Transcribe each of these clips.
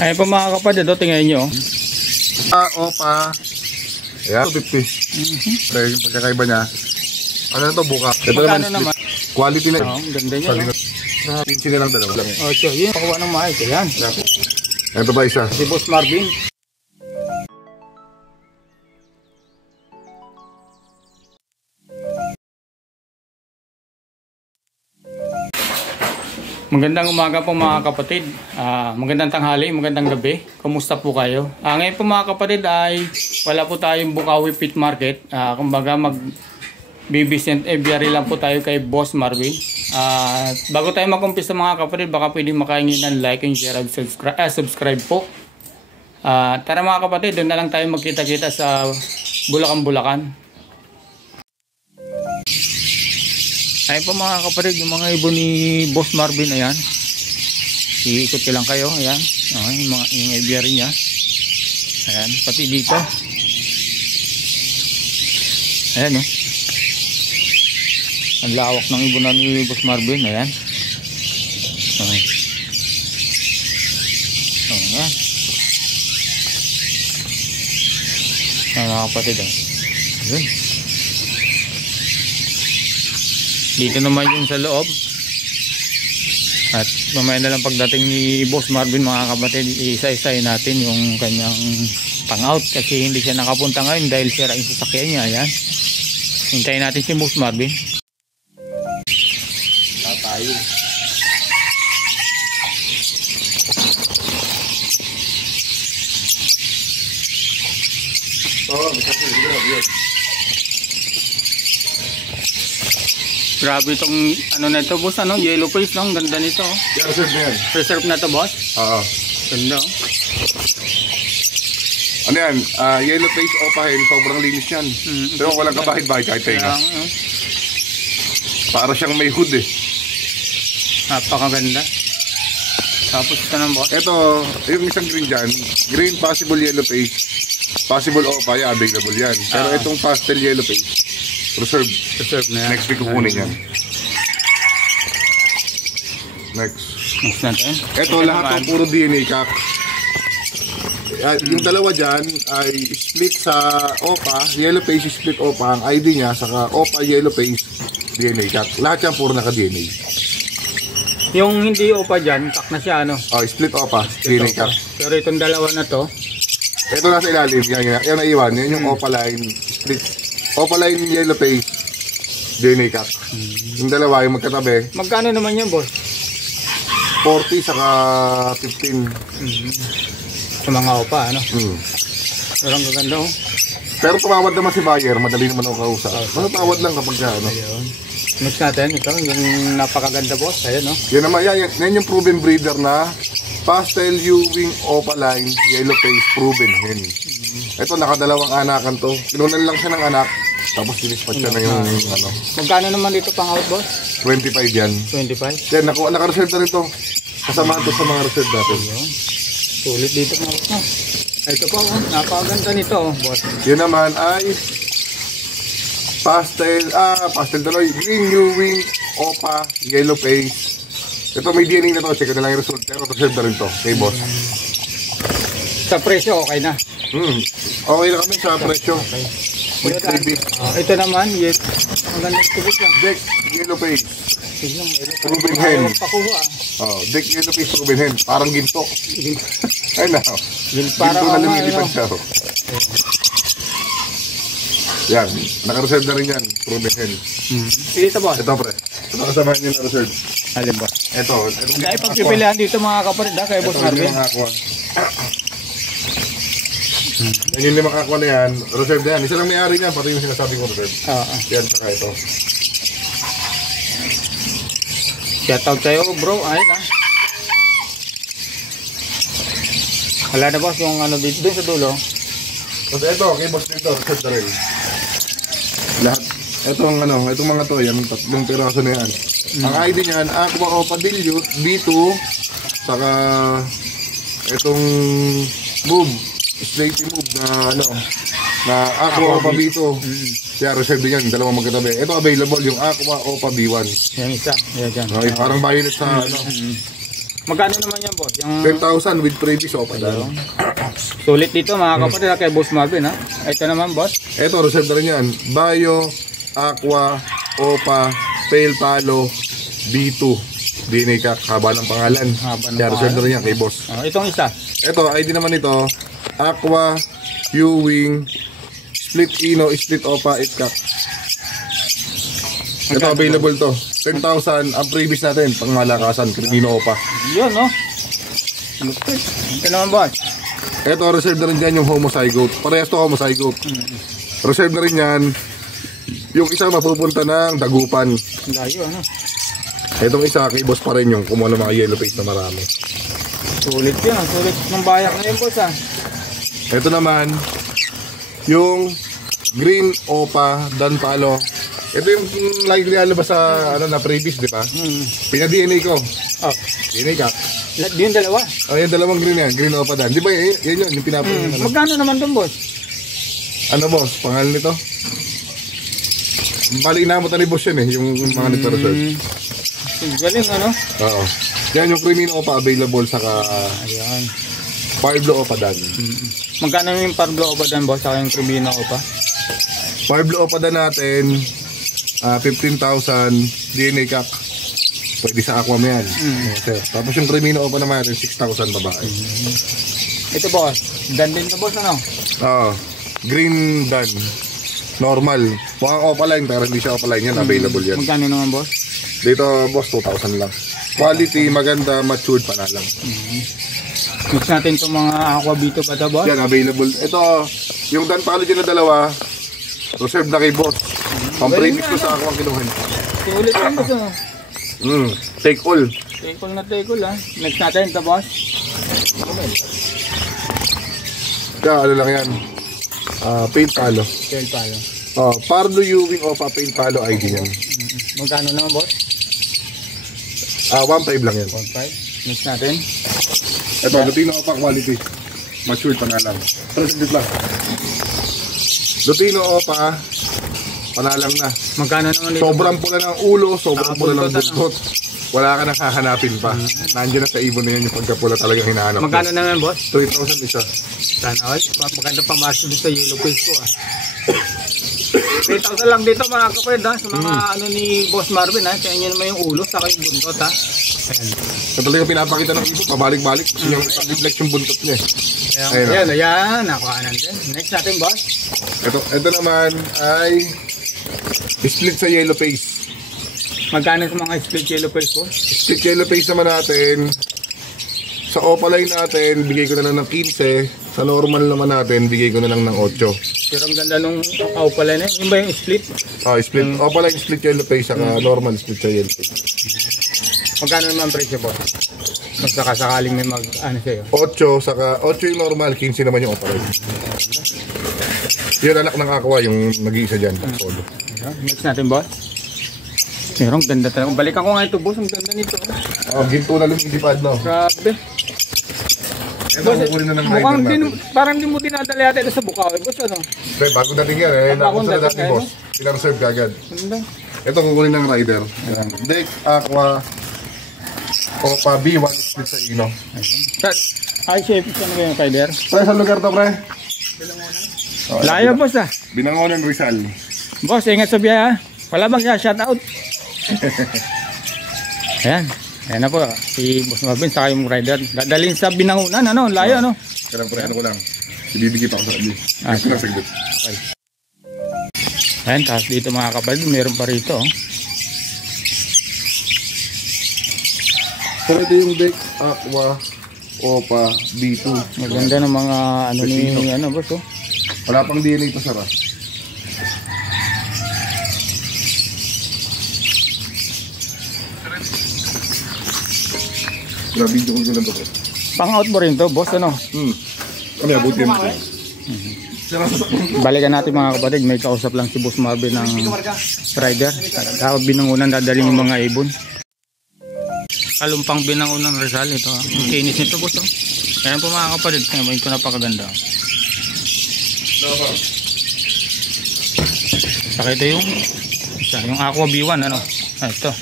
Ayun po mga kapatid, tingnan nyo. Opa. Ayan, 250. Kaya yung pagkakaiba niya. Ano na to, buka? Ito naman, quality na. Ganda niya. Pinsi na lang dalawa. So, yun, pakuha ng mahal. Ayan. Ito ba isa? Si Boss Marvin. Magandang umaga po mga kapatid. Magandang tanghali, magandang gabi. Kumusta po kayo? Ngayon po mga kapatid ay wala po tayong Bukawi Pit Market. Kumbaga mag-bibisent aviary lang po tayo kay Boss Marvin. Bago tayo mag-umpisa mga kapatid, baka pwede makahingi ng like and share and subscribe po. Tara mga kapatid, doon na lang tayo magkita-kita sa Bulacan. Ayun po mga kapatid, yung mga ibon ni Boss Marvin, ayan. Iikot ko lang kayo, ayan. Yung aviary niya. Ayan, pati dito. Ayan, ang lawak ng ibonan ni Boss Marvin, ayan. Okay. Ayan. Ayan mga kapatid, ayan. Dito naman yung sa loob. At mamaya na lang pagdating ni Boss Marvin mga kapatid, isa-isahin natin yung kanyang pang-out kasi hindi siya nakapunta ngayon dahil sira yung sasakyan niya. Ayan. Hintayin natin si Boss Marvin. Wala tayo. Grabe itong ano na ito boss, yellow face, no? Ang ganda nito. Yeah, reserve na yan. Reserve na ito boss? Oo. Ganda. Ano yan? Yellow face opahin, sobrang linis yan. Pero walang kabahid-bahid kahit tayo. Para siyang may hood Napakaganda. Tapos ito ng boss? Ito, yung isang green dyan, green possible yellow face, possible opa, available yan. Pero itong pastel yellow face, reserve na yan. Next week kukunin yan. Next natin. Ito lahat ng puro DNA kak. Yung dalawa dyan ay split sa OPA, yellow face split OPA. Ang ID niya saka OPA yellow face DNA kak. Lahat yan puro naka-DNA. Yung hindi OPA dyan, kak na siya split OPA, DNA kak. Pero itong dalawa na to, ito nasa ilalim, yan naiwan. Yan yung OPA line split Opaline yellow face DNA cat. Yung dalawa yung magkatabi. Magkano naman yan boss? 40 saka 15. Sa mga opa Pero ang gaganda Pero tumawad naman si buyer, madali naman ako kausap. Matawad lang kapag Ayun. Mix natin ito, yung napakaganda boss. Ayun Yan naman, yan yung proven breeder na pastel Ewing Opaline yellow face proven hen. Ito nakadalawang anakan to. Pinunan lang siya ng anak. Tapos dinispat siya na yung Magkano naman dito pang out boss? 25 yan. 25? Yan, naka-reserve na rin to. Kasama to sa mga reserve natin. Sulit dito mga boss. Ito pa napakaganda nito boss. Yan naman ay pastel daloy, green Ewing Opa yellow face. Ito may DNA na to, check na lang yung result. Pero reserve na rin to kay boss. Sa presyo okay na? Okay na kami sa presyo. Okay. Ito naman, yes. Maganda ito lang. Deck yellow face proven hen. Deck yellow face proven hen. Parang ginto. Ay na. Ginto na lumilipad siya. Yan, naka-reserve na rin yan. Proven hen. Ito boss? Ito pre. Ito kasama nyo na reserve. Alin boss? Ito. Dahil pagpipilihan dito mga kapatid kay Boss Marvin. Yan yung limang aqua na yan, reserve na yan. Isa lang may-ari niyan, pati yung sinasabi ko reserve. Yan, saka ito. Shoutout sa'yo bro, ayun Wala na boss yung dito, dun sa dulo. Tapos ito, kay boss dito, reserve na rin. Lahat, itong mga to, yung tatlong piraso na yan. Ang ID niyan, Aqua Opa Dilute, B2, saka itong move. Slaty move na Aqua Opa B2. Kaya reserve yan, dalawang magkatabi. Ito available yung Aqua Opa B1. Yan isa, yan dyan. Okay, parang violet sa Magkano naman yan, boss? Yung 10,000 with previous OPA Dan. sulit dito mga kapatid kay Boss Marvin ha. Ito naman, boss. Ito, reserve na rin yan. Bio, Aqua, OPA, Pale Palo, B2. DNA ka, haba ng pangalan. Haba ng Kaya reserve na pangalan. rin yan kay boss. Itong isa. Ito, ID naman ito. Aqua, U-Wing, Split Ino, Split OPA, Itkak. Ito, available to. 10,000 ang previous natin, pang malakasan, Crimino OPA. Yun, no? Ito naman, boss. Ito, reserve na rin dyan yung homozygote. Parehas to homozygote. Reserve na rin yan. Yung isa mapupunta ng Dagupan. Layo, ano? Itong isa, kay boss pa rin yung kumuha ng mga yellow face na marami. Sulit yun, ang sulit ng bayak na yun, boss ha. Ito naman, yung green OPA, Dan Palo. Ito yung lagi nilalabas sa na previous, di ba? Pina-DNA ko. Oh, DNA ka. yung dalawa. Oh, yung dalawang green yan, green OPA Dan. Di ba yan yun, yung pinapain. Magkano naman dun, boss? Ano boss, pangalan nito? Bali inaamot ni boss yan yung mga nito-reserve. Galing, ano? Oo. Yan yung Crimino OPA available saka Ayan. Parblo OPA Dan. Magkano yung Parblo Opa dan, boss? Saka yung Crimino Opa? Parblo OPA Dan natin, 15,000 DNA cap. Pwede sa aqua mo yan. Sir. Tapos yung Crimino OPA naman natin, 6,000 babae. Ito, boss. Dan din to, boss, ano? Oo. Green Dan. Normal. Mukhang OPA line pero hindi siya OPA line yan. Available yan. Magkano naman, boss? Dito, boss, 2,000 lang. Quality, maganda, matured pa na lang. Mix natin itong mga aqua bito pa to, boss. Yan, available. Ito, yung Dan Palo dyan na dalawa, reserve na kay boss. Pang-previous ko sa aqua ang kinuhin. Sulit yun, boss, ano? Take all. Tekol na tekol, ha? Mix natin ito, boss. Kaya ano lang yan. Paint Palo. Tel palo. Pardo Ewing OPA Paint Palo ID yan. Magkano naman, boss? 1.5 lang yan. 1.5. Mix natin. Ito, Lutino OPA quality. Matured pa na lang. Present lang. Lutino OPA, panalang na. Magkano naman dito? Sobrang pula ng ulo, sobrang pula ng buntot, buntot. Wala ka nang hahanapin pa. Nandiyan na sa ibon na yan yung pagkapula talagang hinahanap. Magkano naman, boss? 3,000 isa. Sana all. Maganda pa maso sa yellow face ko, 3,000 lang dito, mga kapatid, ha? Sa mga ano ni Boss Marvin, ha? Sa inyo naman yung ulo, saka yung buntot, ha? Ayan. Ito talaga pinapakita ng ibon, pabalik-balik. Kasi yung reflect yung buntot niya. Ayan. Nakuhaan din. Next natin, boss. Ito naman ay split sa yellow face. Magkano sa mga split yellow face ko? Split yellow face naman natin. Sa opaline natin, bigay ko na lang ng 15. Sa normal naman natin, bigay ko na lang ng 8. Pero ang ganda nung pala na. Yung ba yung split? Split. Opaline split yellow face, saka normal split sa yellow face. Magkano naman ang presyo, boss? Mas sakaling may ano sa'yo. 8, saka 8 yung normal, 15 naman yung opaline. Yun anak ng aqua, yung nag-iisa dyan. Solo. Next natin, boss. Pero ang ganda talaga. Balikan ko nga ito, boss. Ang ganda nito. Ginto na lumilipad, no? Grabe. Ito, kukunin na ng Mukhang rider natin. parang di mo dinadali yata ito sa Bukawi, boss, ano? Pre, bago dating yan eh. Bagong Napunta na dating, dating boss. Pinareserve kagad. Ganda. Ito kukunin ng rider. Deck, aqua, OPA, B1 split sa Ino. Hi, chef. Saan kayo, Kyler? Pre, sa lugar to, pre? Layo, boss, ah. Binangonan Rizal. Boss, ingat sa biya, ha? Wala bang shout out? Ayan. Ayan na po. Si Boss Marvin, saka yung rider. Dadalhin sa Binangunan, ano? Layo, ano? Kailang pre, ano ko lang. Ibibigay pa ako sa kanya. Ito lang saglit. Okay. Ayan, tapos dito mga kapatid, meron pa rito, oh. So, ito yung deck, aqua, OPA, B2. Maganda ng mga ano ni ano, boss, oh. Wala pang DNA ito, Sara. Video ko lang to, pre. Pang-out mo rin to, boss, ano? Ano yung abutin mo? Balikan natin mga kapatid, may kausap lang si Boss Marvin ng rider. Tapos Binangunan, dadaling yung mga ibon. Kalumpang Binangunan Rizal, ito, ah. Ang kinis nito, boss, oh. Ayan po mga kapatid, ngayon ito napakaganda. Saka ito yung isa, yung Aqua B1, ano? Ah, ito.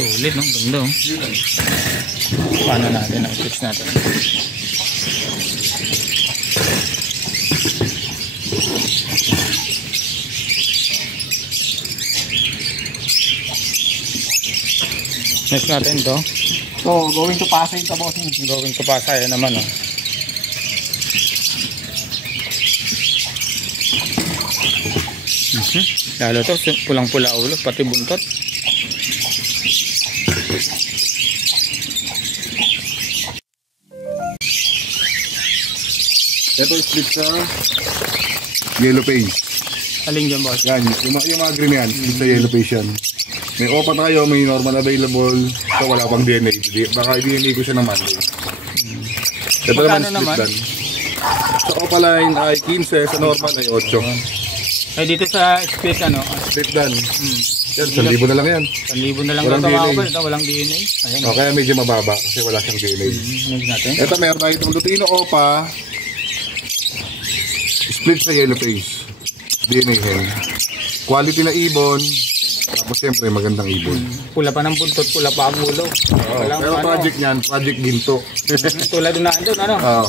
Sulit, no? Ganda, oh. Paano natin? I-fix natin. Next natin to. So, going to Pasay ito, bossing. Gawin ko pa saya naman, oh. Lalo to, pulang-pula ulo, pati buntot. Ito split sa yellow face. Aling dyan, boss? Yan, yung mga green yan, split sa yellow face yan. May opa tayo, may normal available. So wala pang DNA. Baka i-DNA ko siya ng Monday. Ito naman Magkano split naman? dan. Sa opa line ay 15, sa normal ay 8. Ay, dito sa split, ano? Split dan. Yan, 1,000 na lang yan. 1,000 na lang Walang ito, mga DNA. kapatid. Walang DNA. Ayan, O, kaya medyo mababa kasi wala siyang DNA. next natin. Ito meron tayo itong Lutino opa. Split sa yellow face. DNA hen. Quality na ibon. Tapos siyempre magandang ibon. Pula pa ng buntot, pula pa ang ulo. Walang, Pero ano, project niyan, project ginto. tulad na andun, ano? Oo.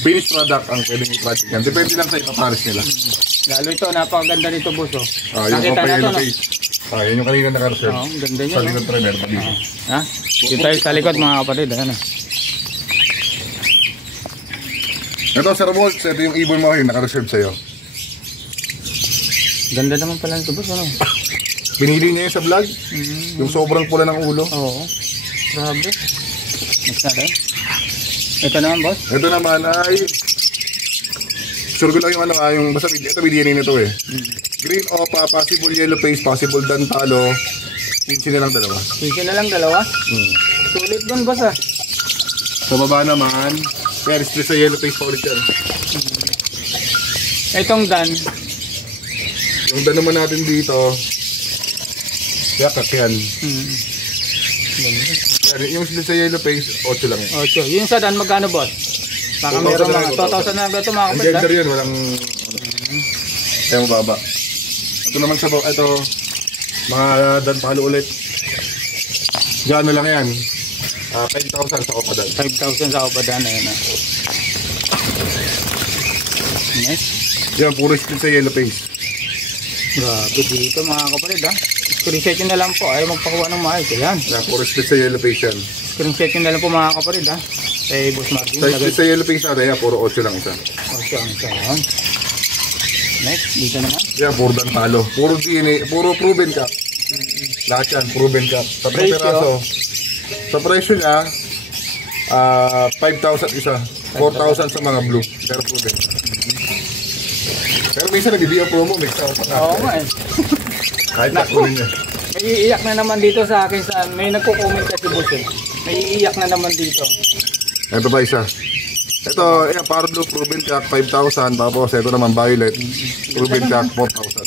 Finished product ang pwedeng i-project yan. Depende lang sa ipapares nila. Lalo ito, napakaganda nito, boss, oh. Yung Nakita opa na to, yellow no? face. Yan yung kanina naka-reserve. Oo, ang ganda niya, Sa no? likod trainer. Ha? Dito tayo sa likod, mga kapatid, ayan, oh. Ito, Sir Waltz, ito yung ibon mo yung naka-reserve sa'yo. Ganda naman pala nito, boss, ano? Pinili niya yung sa vlog. Yung sobrang pula ng ulo. Oo. Grabe. Next natin. Ito naman, boss. Ito naman ay sure ko lang yung ano yung basta ito DNA nito eh. Green opa, possible yellow face, possible dantalo. 15 na lang dalawa. 15 na lang, dalawa. Sulit dun, boss, ah. Sa baba naman, kaya split sa yellow face pa ulit yan. Itong dan, Yung dan naman natin dito, kaya kakyan. Yan, yung split sa yellow face, 8 lang eh. 8. Yung sa dan, magkano, boss? Baka 2,000 meron na mga lang, 2,000 na lang ito, mga Ang kapatid, gender yun, walang kaya mababa. Ito naman sa ito, mga dantalo ulit. Gano lang yan. 5,000 sa opa dan. 5,000 sa Obadan, ayan, ah. Next. Yan, puro split sa yellow face. Grabe dito, mga kapatid, ah. Screenshot nyo na lang po, ayaw magpakuha ng mahal. Ayan. Yan, puro split sa yellow face yan. Screenshot nyo na lang po, mga kapatid, ah. Kay Boss Martin. Sa split sa yellow face natin, yan, puro 8 lang isa. Ang saan. Next, dito naman. Yan, puro dantalo. Puro DNA, puro proven cap. Lahat yan, proven cap. Sa Presyo? peraso, sa presyo niya, 5,000 isa. 4,000 sa mga blue. Pero proven. Pero minsan nagbibigyan promo, may kasama pa. Oo nga, eh. Kahit nakunin niya. May iiyak na naman dito sa akin saan. May nagko-comment kasi, boss, eh. May iiyak na naman dito. Ito pa isa. Ito, yan, para blue, proven cap, 5,000. Tapos ito naman, violet, proven cap, 4,000.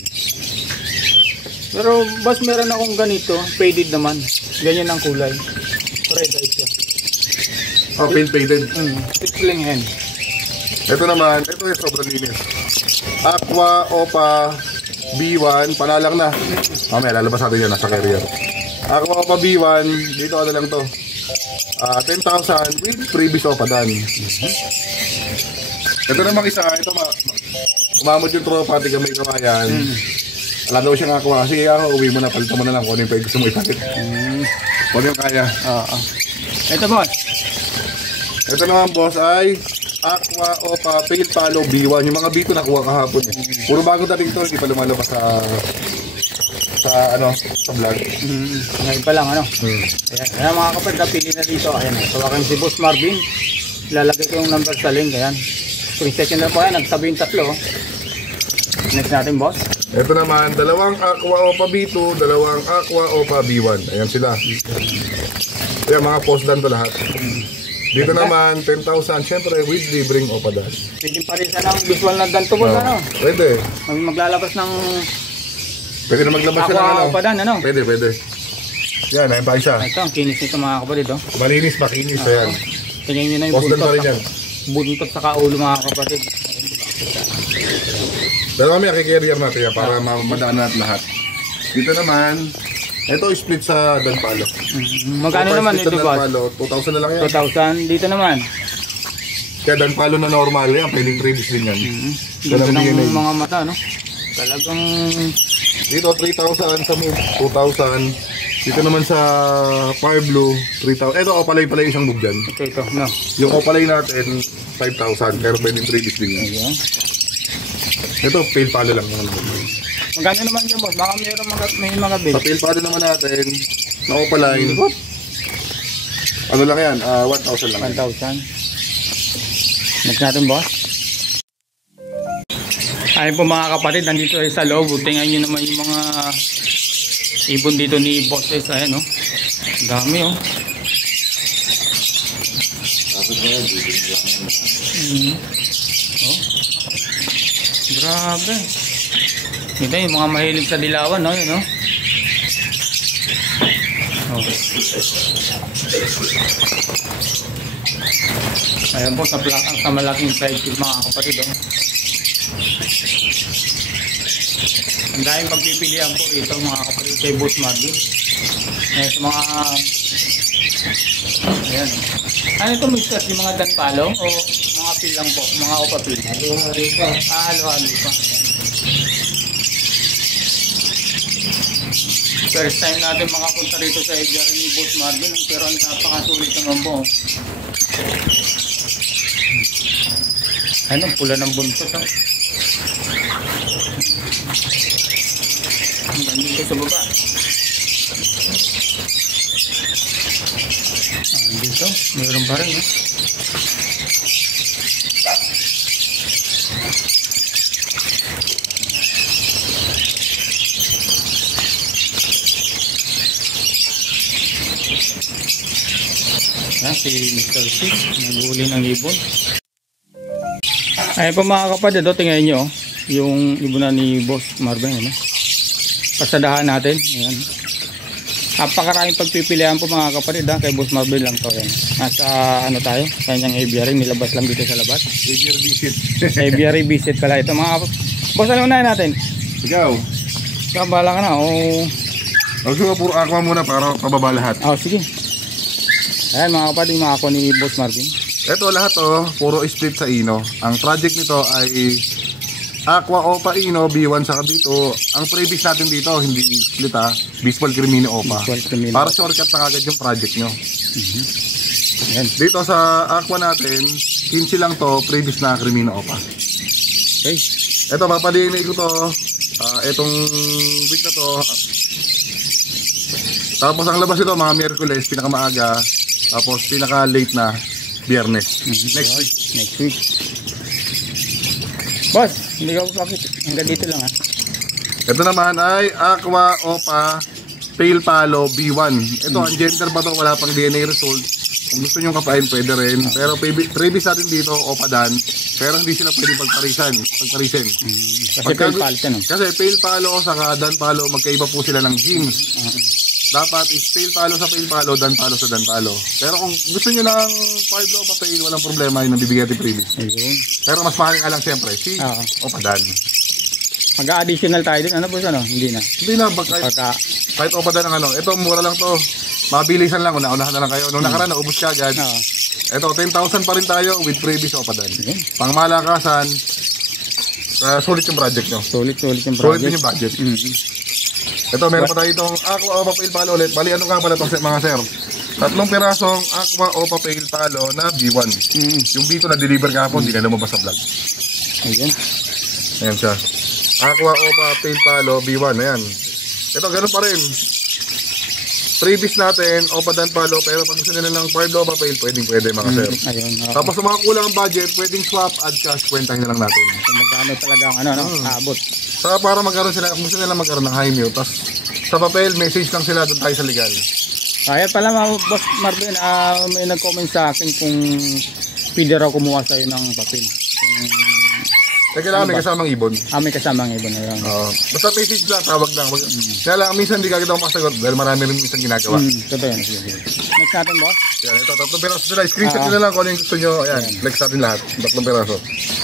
Pero, boss, meron akong ganito. Faded naman. Ganyan ang kulay. Red eyes siya. Oh, pale faded. Tickling hen. Ito naman, ito yung sobrang linis. Aqua, Opa, B1, panalang na. Mamaya, lalabas natin yan, nasa carrier. Aqua, Opa, B1, dito ano lang to. 10,000 with previous Opa dan. Ito naman isa, ito umamot yung tropa, tiga may kamayan. Wala daw siyang aqua, kasi uwi mo na, palito mo na lang kung ano yung pwede gusto mo ipakit. Kung ano yung kaya. Oo. Ito, boss. Ito naman, boss, ay Aqua, Opa, Pale Palo, B1. Yung mga B2 nakuha kahapon eh. Puro bago dating to, hindi pa lumalabas sa vlog. Ngayon pa lang, ano? Ayan, ayan mga kapatid, napili na dito. Ayan, tawagan si Boss Marvin. Lalagay ko yung number sa link. Ayan. Screenshot nyo na po yan. Nagsabi yung tatlo. Next natin, boss. Ito naman, dalawang Aqua Opa B2, dalawang Aqua Opa B1. Ayan sila. Ayan, mga post dan to lahat. Dito naman, 10,000. Siyempre, with libreng Opa dan. Pwede pa rin sa ng visual na ganito, boss, ano? Pwede. Maglalabas ng Pwede na maglabas siya ng aqua ano. pa dan, ano? Pwede, pwede. Yan, ayun pa isa. Ito, ang kinis nito mga kapatid, oh. Malinis, makinis. Ayan. Tingnan nyo na yung Post dan pa rin yan. buntot sa kaulo, mga kapatid. Pero kami, kikarrier natin yan para madaan natin lahat. Dito naman, Ito split sa Danpalo. Magkano naman Split ito, sa boss? Danpalo, 2,000 na lang yan. 2,000. Dito naman. Kaya Danpalo na normal yan, pwedeng previous din yan. Ganda ng DNA. mga mata, no? Talagang... Dito 3,000 sa move, 2,000. Dito naman sa Fire Blue, 3,000. Ito opalay pala yung isang move dyan. Ito, no? Yung opalay natin, 5,000. Pero pwedeng previous din yan. Ayan. Ito, pale palo lang naman. Magkano naman yan, boss? Baka may mga bill. Sa pale palo naman natin, na opalay, ano lang yan, 1,000 lang. 1,000. Next natin, boss. Ayun po mga kapatid, nandito tayo sa loob. Tingnan nyo naman yung mga ibon dito ni boss. Ayan, no? Ang dami, oh. Oh. Grabe. Ito yung mga mahilig sa dilawan, no? Yun, no? Oh. Ayan po, sa malaking size mga kapatid, oh. Ang daming pagpipilian po rito mga kapatid kay Boss Marvin. Ayan sa mga... Ayan. Ano ito, Mr.? Yung mga Danpalo o mga pil lang po? Mga opapil? Halo-halo pa. Halo-halo pa. Ayan. First time natin makapunta rito sa aviary ni Boss Marvin, pero ang napakasulit naman po. Ano, pula ng buntot, ha? Hanggang dito sa baba. Dito, mayroon pa rin, ha? Si Mr. C, naghuli ng ibon. Ayun po mga kapatid, tingnan nyo yung ibonan ni Boss Marvin, ano? Pasadahan natin. Ayan. Napakaraming pagpipilian po mga kapatid, kay Boss Marvin lang to. Ayan. Nasa ano tayo, kanyang aviary, nilabas lang dito sa labas. Aviary visit. Aviary visit pala ito mga boss. Ano na natin? Ikaw. Kabala ka na. Sige, puro aqua muna para pababa lahat. Sige. Ayan mga kapatid, mga ako ni Boss Marvin. Ito lahat puro split sa Ino. Ang project nito ay Aqua Opa Ino B1 saka dito. Ang previous natin dito hindi split Bisbal Crimino Opa. Para shortcut na agad yung project nyo. Ayan. Dito sa Aqua natin, 15 lang to, previous na Crimino Opa. Okay. Ito papaliinay ko to. Itong week na to. Tapos ang labas ito mga Miyerkules, pinakamaaga. Tapos pinaka-late na Biyernes. Next week. Next week. Boss, hindi ka bakit. Hanggang dito lang Ito naman ay Aqua Opa Pale Palo B1. Ito, ang gender pa to, wala pang DNA result. Kung gusto nyo kapain, pwede rin. Pero previous natin dito, Opa Dan. Pero hindi sila pwede pagparisin. Kasi pale palo siya, no? Kasi Pale Palo saka Dan Palo, magkaiba po sila ng genes. Dapat is pale palo sa pale palo, dan palo sa dan palo. Pero kung gusto nyo ng 5 low pa pale, walang problema yun ang bibigyan natin previous. Ayun. Pero mas mahal nga lang siyempre, si Opa Dan. Mag-additional tayo din. Ano po ano? Hindi na. Hindi na, kahit Opa Dan ang ano. Ito, mura lang to. Mabilisan lang, unahan na lang kayo. Nung nakaraan, naubos ka agad. Ito, 10,000 pa rin tayo with previous Opa Dan. Pang malakasan, sulit yung project nyo. Sulit yung project. Sulit din yung budget. Ito, meron pa tayo itong Aqua Opa Pale Palo ulit. Bali, ano nga pala ito mga sir? 3 pirasong Aqua Opa Pale Palo na B1. Yung B2 na deliver kahapon, hindi na lumabas sa vlog. Ayan. Ayan siya. Aqua Opa Pale Palo B1. Ayan. Ito, ganun pa rin. Previous natin, Opa Dan Palo, pero pag gusto nila ng 5 Opa Pale, pwede mga sir. Ayun. Tapos sa mga kulang ang budget, pwedeng swap, add cash, kwentahin na lang natin. Kung magkano talaga ang abot. Saka para magkaroon sila, kung gusto nila magkaroon ng high meal, tapos sa papel, message lang sila, doon tayo sa legal. Kaya pala Boss Marvin, may nag-comment sa akin kung pwede raw kumuha sa'yo ng papel. Kailangan may kasamang ibon. May kasamang ibon na yun. Basta message lang, tawag lang. Kaya lang, minsan hindi kagad ako makasagot dahil marami rin minsan ginagawa. Totoo yan. Next natin, boss. Yan, ito, 3 piraso sila. Screenshot nyo na lang kung ano yung gusto nyo. Ayan, flex natin lahat. 3 piraso.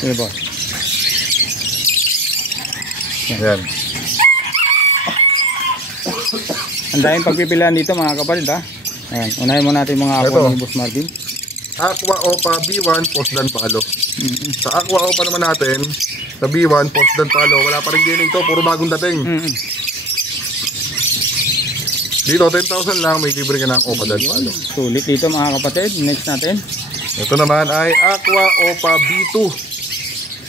Sige, boss. Yan. Ang daming pagpipilian dito mga kapatid ha. Ayan, unahin mo natin mga Ito. aqua ni Boss Marvin. Aqua Opa B1 post dan palo. Sa Aqua Opa naman natin, sa B1 post dan palo, wala pa rin DNA ito, puro bagong dating. Dito 10,000 lang, may libre ka ng Opa dan palo. Sulit dito mga kapatid. Next natin. Ito naman ay Aqua Opa B2.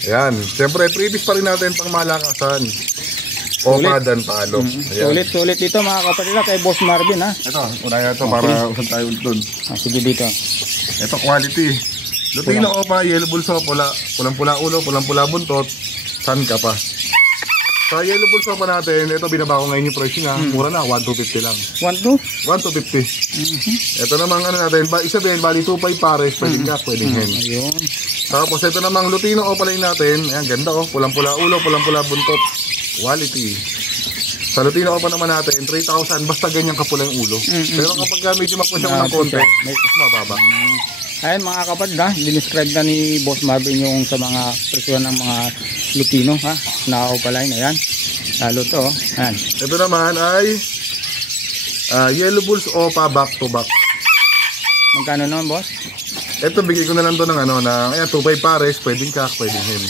Ayan, siyempre previous pa rin natin pang malakasan. Opa dan palo. Ayan. Sulit dito mga kapatid ha, kay Boss Marvin ha. Ito, unahin ito para usap tayo ulit dun. Sige dito. Ito quality. Lutino Opa, yellow bulso, pulang-pula ulo, pulang-pula buntot, san ka pa. Sa yellow bulso pa natin, ito binaba ko ngayon yung price niya, mura na, 1,250 lang. 1,250. Ito namang ano natin, isa din, bali 2.5 pares, pwedeng ka, pwedeng hen. Ayun. Tapos ito namang Lutino Opa line natin, ayan, ganda oh, pulang-pula ulo, pulang-pula buntot, quality. Sa Lutino Opa naman natin, 3,000, basta ganyan kapula yung ulo. Pero kapag medyo magpusya mo ng konti, mas mababa. Ayan mga kapatid ha, dinescribe na ni Boss Marvin yung sa mga presyo ng mga Lutino ha, na opaline, ayan. Lalo to, ayan. Ito naman ay Yellow Bulls Opa back to back. Magkano naman boss? Ito bigay ko na lang to ng ano, na 2.5 pares, pwedeng kak, pwedeng hen.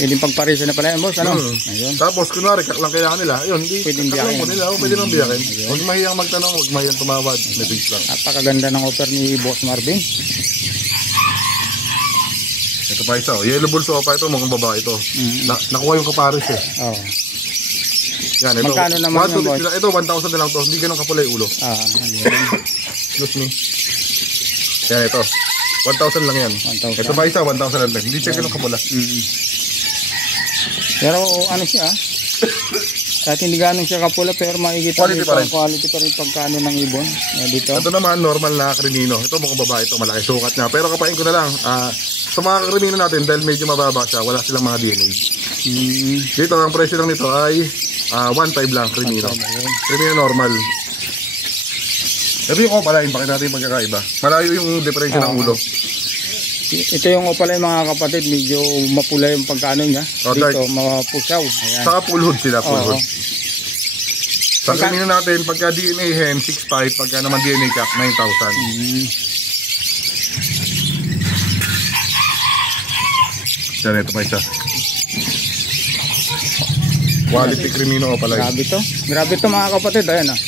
Pwedeng pagparisyo na pala yan boss, ano? Ayun. Tapos kunwari kak lang kailangan nila, ayun, di Pwedeng kak lang biyakin. mo nila, pwede nang biyakin. Huwag mahiyang magtanong, huwag mahiyang tumawad, message lang. Napakaganda ng offer ni Boss Marvin. Ito pa isa, Yellow Bulls Opa ito, mukhang babae ito. Nakuha yung kapares eh. Oh. Yan, ito. Magkano naman yun, boss? Ito 1,000 na lang to, hindi ganun kapula yung ulo. Ayun. Excuse me. Yan, ito. 1,000 lang yan. 1,000. Ito pa isa, 1,000 lang. Hindi siya ganun kapula. Pero ano siya kahit hindi ganun siya kapula pero makikita Quality pa rin. quality pa rin pagkano ng ibon. Dito. Ito naman, normal na krimino. Ito mukhang babae ito, malaki sukat niya. Pero kapain ko na lang, sa mga krimino natin, dahil medyo mababa siya, wala silang mga DNA. Dito, ang presyo lang nito ay 1.5 lang, krimino. Krimino normal. Ito yung opaline, bakit natin yung pagkakaiba? Malayo yung diferensya ng ulo. Ito yung opalay mga kapatid, medyo mapula yung pagkano niya. Oh, dito, mapusyaw. Ayan. Saka full hood sila, full hood. Oo. Sa krimino natin, pagka DNA hen, 6.5, pagka naman DNA cap, 9,000. Yan, ito pa isa. Quality krimino opaline. Grabe to. Grabe to mga kapatid. Ayan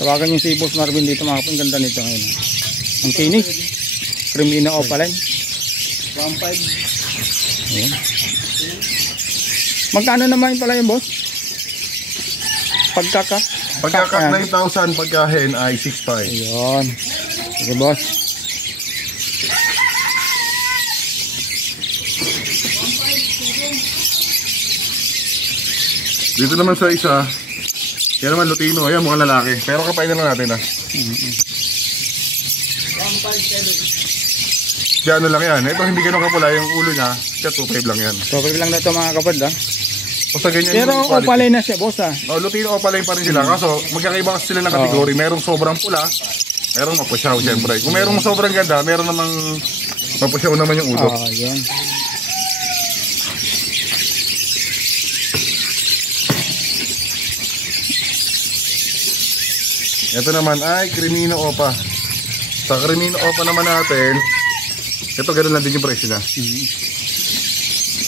tawagan yung si Boss Marvin dito mga kapatid. Ang ganda nito ngayon. Ang kinis. Krimino opaline. 1.5. Ayan. Magkano naman pala yung boss? Pagkakat? Pagkakat 9,000, pagka hen ay 6.5. Ayun. Sige boss. Dito naman sa isa, yan naman Lutino, ayan mukhang lalaki. Pero kapain na lang natin Diyan lang yan. Ito hindi ganun kapula yung ulo niya. Kaya 2.5 lang yan. So, lang na ito mga kapatid O sa ganyan Pero yung quality. opalay na siya boss Lutino opaline pa rin sila. Kaso magkakaiba kasi sila ng kategory. Merong sobrang pula, merong mapusyaw syempre. Kung merong sobrang ganda, meron namang mapusyaw naman yung ulo. Yun. Ito naman ay Crimino Opa. Sa Crimino Opa naman natin, ito ganoon lang din yung price nila.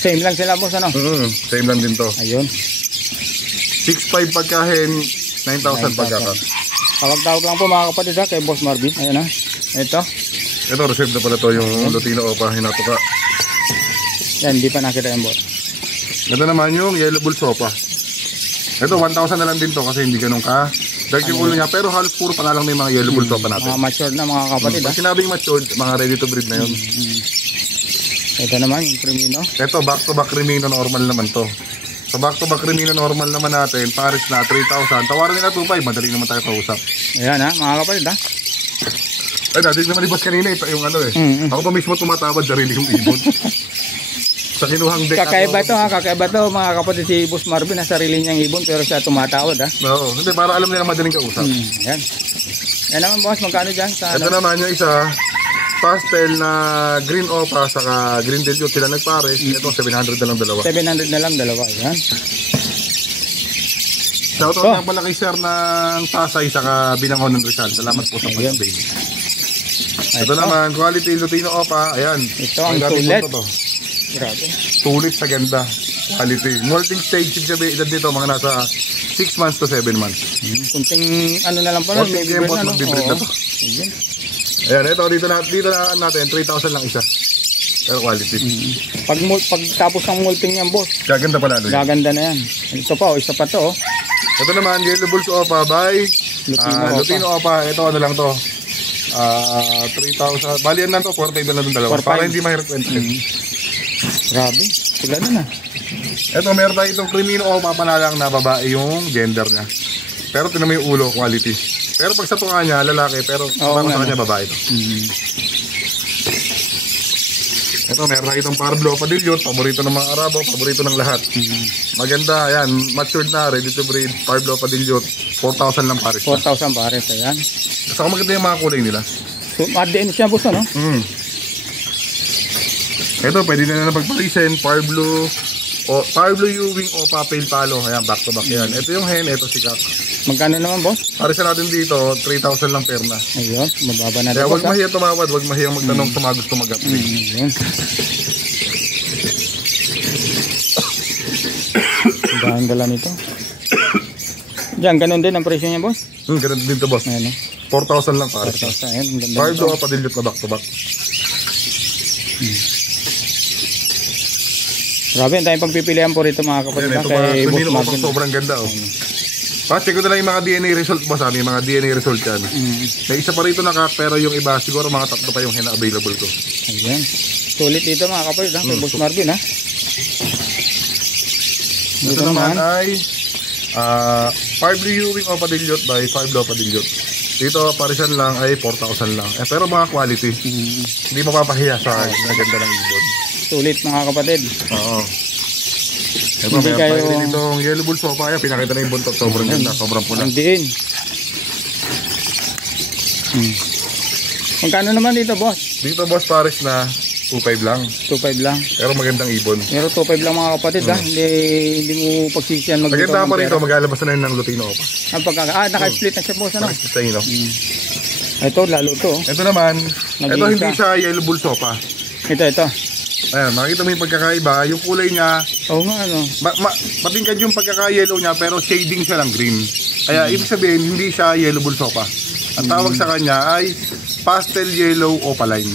Same lang sila boss Same lang din to. Ayun. 6.5 pagkahin, 9,000 pagkakat. Tawag-tawag lang po mga kapatid kay Boss Marvin. Ayan Ito. Ito reserve na pala to yung Lutino Opa, hinatuka. Yan, hindi pa nakita yung boss. Ito naman yung Yellow Bulls Opa. Ito 1,000 na lang din to kasi hindi ganun ka. Dahil yung ulo niya, pero halos puro pa nga lang may mga Yellow Bulls Opa natin. Mga matured na mga kapatid Pag sinabing matured, mga ready to breed na yun. Ito naman yung Crimino. Ito back to back Crimino normal naman to. Sa back to back Crimino normal naman natin, Paris na 3,000. Tawaran nila 2.5, madali naman tayo kausap. Ayan mga kapatid Ay, dati naman ibas kanina, ito yung ano Ako pa mismo tumatawad, sarili yung ibon. Sa kinuhang deck kakaiba to mga kapatid, si Boss Marvin na sarili niyang ibon pero siya tumatawad Oo, hindi, para alam nila madaling kausap. Ayan. Yan naman boss, magkano dyan? Ito naman yung isa, pastel na green opa saka green dilute sila nagpares. Ito 700 na lang dalawa. 700 na lang dalawa. Ayan. Shoutout nga pala kay Sir ng Pasay saka Binangon ng Rizal. Salamat po sa pag-update. Ito naman, quality Lutino Opa. Ayan. Ito ang gamit sulit. po to. Grabe. Sulit sa ganda. Quality. Molting stage sabi edad dito mga nasa 6 months to 7 months. Kunting ano na lang pala. Konting tiempo at mag-breed na to. Ayan. Ayan, ito dito na natin 3,000 lang isa. Pero quality. Pag tapos ng molting yan, boss, Gaganda pala doon. gaganda na yan. Ito pa, isa pa to. Ito naman, Yellow Bulls Opa by Lutino Opa. Ito ano lang to. 3,000. Bali yan lang to, 4,500 na lang itong dalawa. 4,500. Para hindi mahirap kwento. Grabe. Sila na na. Ito, meron tayo itong Crimino Opa pa na lang na babae yung gender niya. Pero tinan mo yung ulo, quality. Pero pag sa tunga niya, lalaki. Pero parang sa kanya, babae ito. Ito, meron tayo itong Parblo Padillot. Paborito ng mga Arabo, paborito ng lahat. Maganda, ayan. Matured na, ready to breed. Parblo Padillot. 4,000 lang pares. 4,000 pares. Ayan. Saka maganda yung mga kulay nila. So, ADN siya, boss, ano? Ito, pwede na pagparisin. Parblo Ewing o Papel Palo. Ayan, back to back yan. Ito yung hen, ito si Kak. Magkano naman, boss? Parisan natin dito, 3,000 lang per na. Ayun, mababa na Kaya rin, huwag boss. mahiyang tumawad, huwag mahiyang magtanong sa mga gusto mag-upgrade. Ayun. Ang dala nito. Diyan, ganun din ang presyo niya, boss? Ganun din to, boss. Ayan, 4,000 lang pares. 4,000. Ayan, ang ganda Parblo nito. o Padillot na back to back. Grabe, ang tayong pagpipilian po rito, mga kapatid. Ayan, ito Kay mga Boss Crimino Opa, Marvin. sobrang ganda, oh. Check ko na lang yung mga DNA result, boss. May mga DNA result yan. May isa pa rito na Kak, pero yung iba, siguro mga 3 pa yung hen available ko. Ayan. Sulit dito, mga kapatid, kay Boss Marvin, ha? Ito naman ay Parblo Ewing o Padillot by Parblo Padillot. Dito, parisan lang ay 4,000 lang. Pero mga quality, hindi mapapahiya sa ganda ng ibon. Sulit, mga kapatid. Oo. Ito, Hindi meron kayo- tayo rin itong Yellow Bulls Opa. Ayan, pinakita na yung buntot. Sobrang ganda, sobrang pula. Ang diin. Magkano naman dito, boss? Dito, boss, pares na 2,500 lang. 2,500 lang. Pero magandang ibon. Pero 2,500 lang, mga kapatid, ha? Hindi mo pagsisiyan magbitaw Maganda ng pa rito, pera. maglalabas na yun ng Lutino Opa. Naka-split na siya, boss, ano? Pares sa inyo. Ito, lalo to. Ito naman, ito hindi Nag-iisa. siya Yellow Bulls Opa. Ito. Ayan, makikita mo yung pagkakaiba. Yung kulay niya, Oo nga, ano? matingkad yung pagkaka-yellow niya pero shading siya ng green. Kaya ibig sabihin, hindi siya Yellow Bulls Opa. Ang tawag sa kanya ay Pastel Yellow Opaline.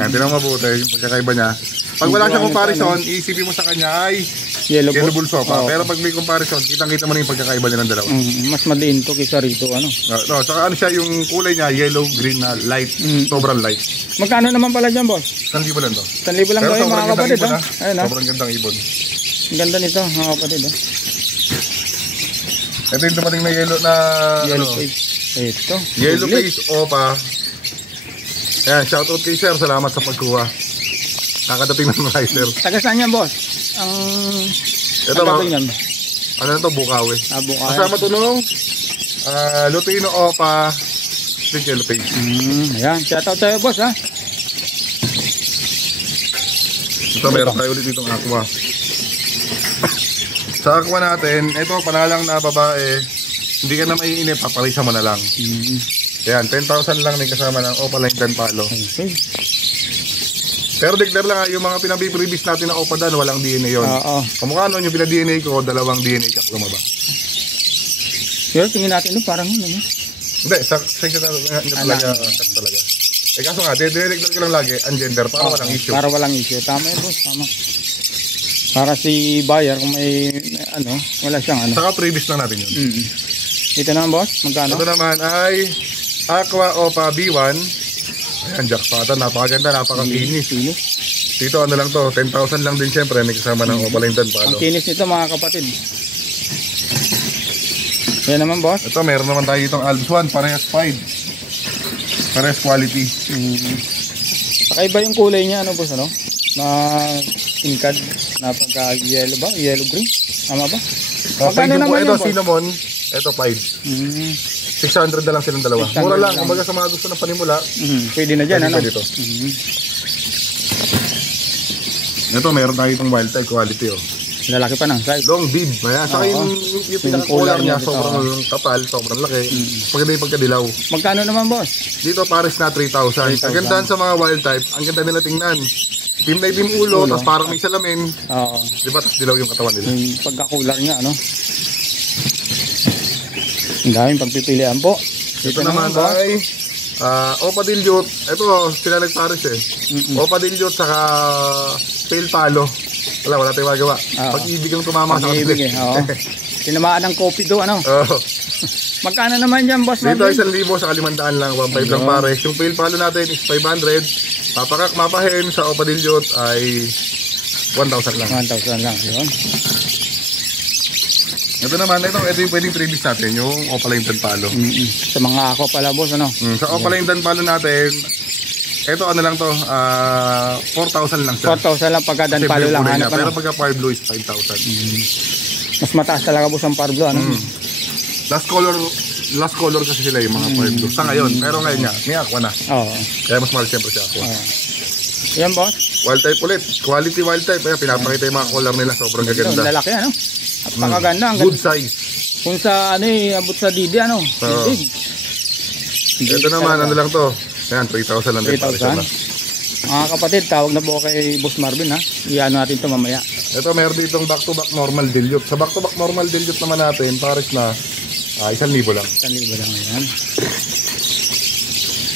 Ayan, tinan mo mabuti yung pagkakaiba niya. Pag wala siyang comparison, isipin mo sa kanya ay Yellow Yellow Bulls. Bulls Opa. Oo. Pero pag may comparison, kitang-kita mo na yung pagkakaiba nilang dalawa. Mas madiin to kaysa rito, ano? No, saka ano siya, yung kulay niya, yellow, green na light, sobrang light. Magkano naman pala dyan, boss? 1,000 lang to. 1,000 lang Pero daw yung mga sobrang kapatid, gandang ha? ibon, Ayun, ha? Sobrang gandang ibon. Ang ganda nito, mga kapatid, ha? Ito yung dumating na yellow na Yellow ano, face. Ito. Yellow Sulit. face Opa. Ayan, shoutout kay Sir. Salamat sa pagkuha. Nakadating ng rider. Taga saan yan, boss? Ang... Ito ang ba? dating yan. Ano na to? Bukawi. Bukay. Kasama to nung Lutino Opa. Split yellow face. Ayan, shoutout sa'yo, boss, ha? Ito, meron tayo ulit ditong aqua. Sa aqua natin, ito, panalang na babae. Hindi ka na maiinip, paparisa mo na lang. Ayan, 10,000 lang may kasama ng Opaline 10 palo. Okay. Pero declare lang yung mga pinabiprevious natin na Opa Dan, walang DNA yun. Oo. Kamukha nun yung pina-DNA ko, 2 DNA kak lumaba. Pero tingin natin, no, parang yun, ano? Hindi, sa talaga, kak talaga. Kaso nga, declare ko lang lagi, ang gender, para walang issue. Para walang issue. Tama yun, boss, tama. Para si buyer, kung may ano, wala siyang ano. Saka previous lang natin yun. Dito naman, boss, magkano? Ito naman ay Aqua Opa B1. Ayan, jackpot, napakaganda, napakakinis. Kinis. Dito ano lang to, 10,000 lang din syempre, may kasama ng Opaline 10 Ang palo. kinis nito, mga kapatid. Yan naman, boss. Ito, meron naman tayo itong Alps 1, parehas 5. Parehas quality. Kakaiba yung kulay niya, ano, boss, ano? Na tingkad, na pagka-yellow ba? Yellow green? Tama ba? Magkano naman ito, yun, boss? cinnamon, ito 5. 600 na lang silang dalawa. 600 Mura lang, lang. kumbaga sa mga gusto ng panimula. Pwede na dyan, ano? Dito. Ito, meron tayo itong wild type quality, oh. Lalaki pa ng size. Long bib. Ayan. Saka yung pinaka-collar niya, dito. sobrang kapal, sobrang laki. Maganda yung pagkadilaw. Magkano naman, boss? Dito pares na 3,000. Ang ganda sa mga wild type, ang ganda nila tingnan. Team na itim ulo, tapos parang may salamin. Oo. Di ba? Tapos dilaw yung katawan nila. Yung pagkakular niya, ano? Ang daming pagpipilian po. Ito naman ay Opa Dilute. Ito, sila nagpares eh. Opa Dilute saka Pale Palo. Wala tayong magawa. Pag-ibig ang tumama sa kanila. Pag-ibig eh, oo. Tinamaan ng kopi do, ano? Oo. Magkano naman dyan, boss? Dito Marvin? 1,000 sa 500 lang, 1,500 lang pares. Yung Pale Palo natin is 500. Papakak mapahin sa Opa Dilute ay 1,000 lang. 1,000 lang, yun. Ito naman, ito yung pwedeng previous natin, yung Opaline Palo. Sa mga ako pala, boss, ano? Sa Opaline Palo natin, ito ano lang to, 4,000 lang siya. 4,000 lang pagka Kasi danpalo lang, blue ano? niya. Pero pagka Fire Blue is 5,000. Mas mataas talaga, boss, ang Parblo, ano? Last color kasi sila yung mga Fire Blue. Sa ngayon, pero ngayon nga, may aqua na. Oo. Kaya mas mahal siyempre si aqua. Yan, boss. Wild type ulit, quality wild type. Kaya pinapakita yung mga color nila, sobrang Ito, gaganda. lalaki, ano? Napakaganda. Ang Good ganda. size. Kung sa, ano eh, abot sa didi, ano? Oo. Didi. Ito naman, ano lang to. Ayan, 3,000 lang din. 3,000. Mga kapatid, tawag na po kay Boss Marvin, ha? Iano natin ito mamaya. Ito, meron ditong back-to-back normal dilute. Sa back-to-back normal dilute naman natin, pares na 1,000 lang. 1,000 lang yan.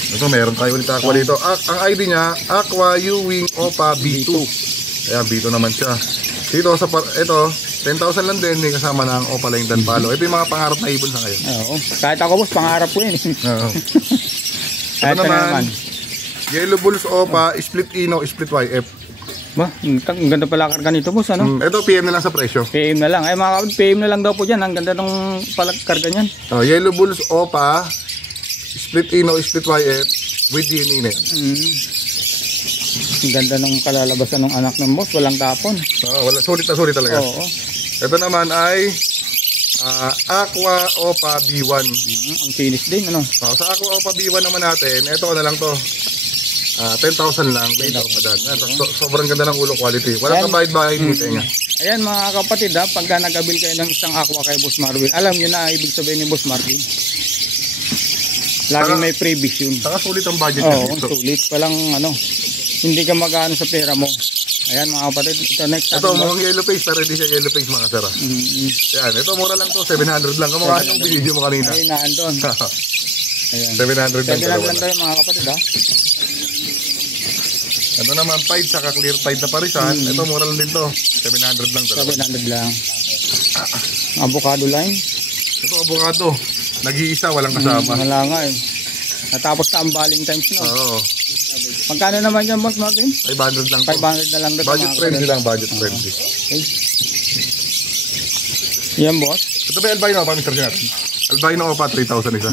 Ito, meron tayo ulit aqua dito. Ang ID niya, Aqua Ewing Opa B2. Ayan, B2 naman siya. Dito, ito, 10,000 lang din, may kasama ng Opaline Palo. Ito yung mga pangarap na ibon sa ngayon. Oo. Kahit ako, boss, pangarap ko yun. Oo. Kahit Ito naman, Yellow Bulls Opa, Split Ino, Split YF. Ba, ang ganda pala karga nito, boss, ano? Ito, PM na lang sa presyo. PM na lang. Ay, mga kapatid, PM na lang daw po dyan. Ang ganda ng karga niyan. Yellow Bulls Opa, Split Ino, Split YF, with DNA na yan. Ang ganda ng kalalabasan ng anak ng boss. Walang tapon. Wala, sulit na sulit talaga. Oo. Ito naman ay Aqua Opa B1. Ang finish din, ano? Sa Aqua Opa B1 naman natin, ito na lang to. 10,000 lang. Sobrang ganda ng ulo quality. Walang kabayad-bayad dito nga. Ayan mga kapatid, ha, pagka nag-abil kayo ng isang aqua kay Boss Marvin, alam nyo na ibig sabihin ni Boss Marvin. Laging may previous yun. Saka sulit ang budget Oo, dito. sulit. Walang ano, hindi ka mag-ano sa pera mo. Ayan mga kapatid, ito next Ito, mukhang yellow face, pero hindi siya yellow face mga sara. Yan, ito mura lang to, 700 lang. Kamukha yung video mo kanina. Ay, naandun. Ayan. 700 lang 700 dalawa lang na. tayo mga kapatid, ha? Ito naman, tide, saka clear tide na parisan. Ito, mura lang din to. 700 lang dalawa. 700 lang. Avocado line. Ito, avocado. Nag-iisa, walang kasama. Wala nga eh. Natapos na ang Valentine's, no? Oo. Magkano naman yan, Boss Marvin? 500 lang to. 500 na lang dito. Budget friendly lang, budget friendly. Okay. Yan, boss. Ito ba yung albino opa, Mr. Sinat? Albino opa, 3,000 isa.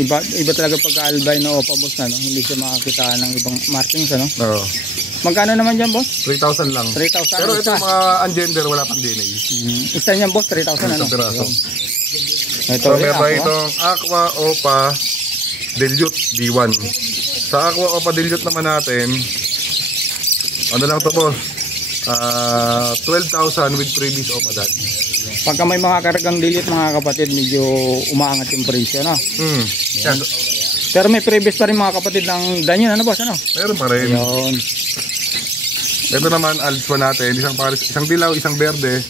Iba talaga pagka albino opa, boss, na, no? Hindi siya makakita ng ibang markings, ano? Oo. Magkano naman yan, boss? 3,000 lang. 3,000 Pero ito isa. mga ungender, wala pang DNA. Isa niyan, boss, 3,000, ano? Isang piraso. Ito, So, rin, meron aqua. itong Aqua Opa Dilute B1. Sa Aqua Opa Dilute naman natin, ano lang ito, boss? 12,000 with previous Opa Dan. Pagka may mga kargang delete, mga kapatid, medyo umaangat yung presyo, no? Yan. Pero may previous pa rin mga kapatid ng danyon, ano, boss, ano? Meron pa rin. Yun. Ito naman, alps pa natin. Isang dilaw, isang berde.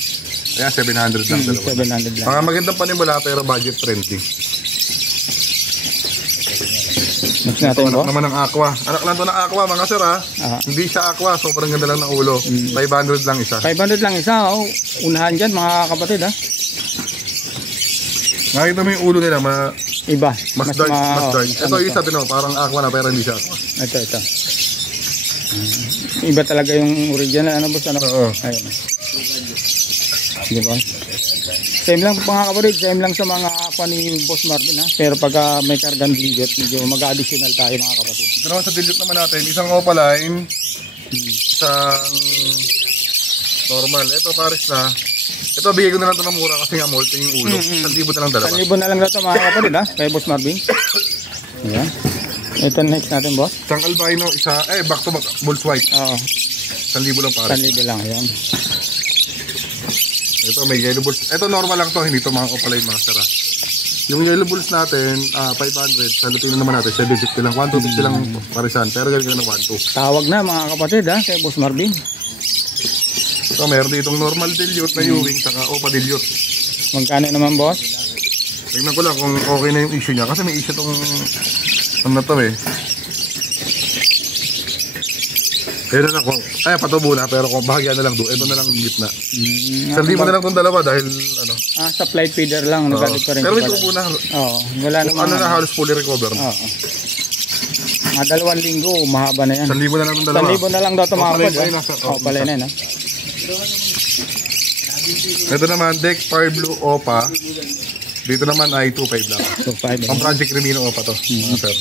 Ayan, 700 lang dalawa. 700 lang. Mga magandang panimula pero budget friendly. Next Ito, natin, anak boss. naman ng aqua. Anak lang to ng aqua, mga sir, ha? Hindi siya aqua, sobrang ganda lang ng ulo. 500 lang isa. 500 lang isa, oh. Unahan dyan, mga kapatid, ha? Nakita mo yung ulo nila, Iba. mas dark. Mas dark. Ito ano yung isa din, parang aqua na pero hindi siya aqua. Ito. Iba talaga yung original, ano, boss, ano? Oo. Ayun. Di ba? Same lang mga kapatid, same lang sa mga aqua ni Boss Marvin, ha? Pero pagka may kargang bigot, medyo mag-additional tayo, mga kapatid. Ito naman sa dilute naman natin, isang opaline, isang normal. Ito pares na. Ito bigay ko na lang ito ng mura kasi nga molting yung ulo. 1,000 na lang dalawa. 1,000 na lang ito, mga kapatid, ha? Kay Boss Marvin. Ayan. Ito next natin, boss. Isang albino, back to back, bulls white. Oo. 1,000 lang pares. 1,000 lang, ayan. Ito may yellow balls. Ito normal lang to, hindi to mga opaline mga sara. Yung yellow balls natin, 500. Sa Lutino naman natin, 750 lang. 1,250 lang parisan. Pero ganyan ng 1,2. Tawag na mga kapatid ha, kay Boss Marvin. So meron ditong normal dilute na Ewing, saka opa dilute. Magkano naman boss? Tignan ko lang kung okay na yung issue niya. Kasi may issue tong ano to eh. Pero na kung, ay patubo na, pero kung bahagyan na lang doon, ito na lang yung gitna. 1,000 na lang itong dalawa dahil ano. Supply feeder lang, nagalit pa rin. Pero may tubo na. Oo, wala Kung naman. ano na halos fully recover na. Oo. Mga 2 linggo, mahaba na yan. 1,000 na lang itong dalawa. 1,000 na lang daw ito mga kapatid. Palay na yun ha. Ito naman, Deck Fire Blue Opa. Dito naman ay 2.5 lang. 2.5. Ang Project Remino Opa to. Sir.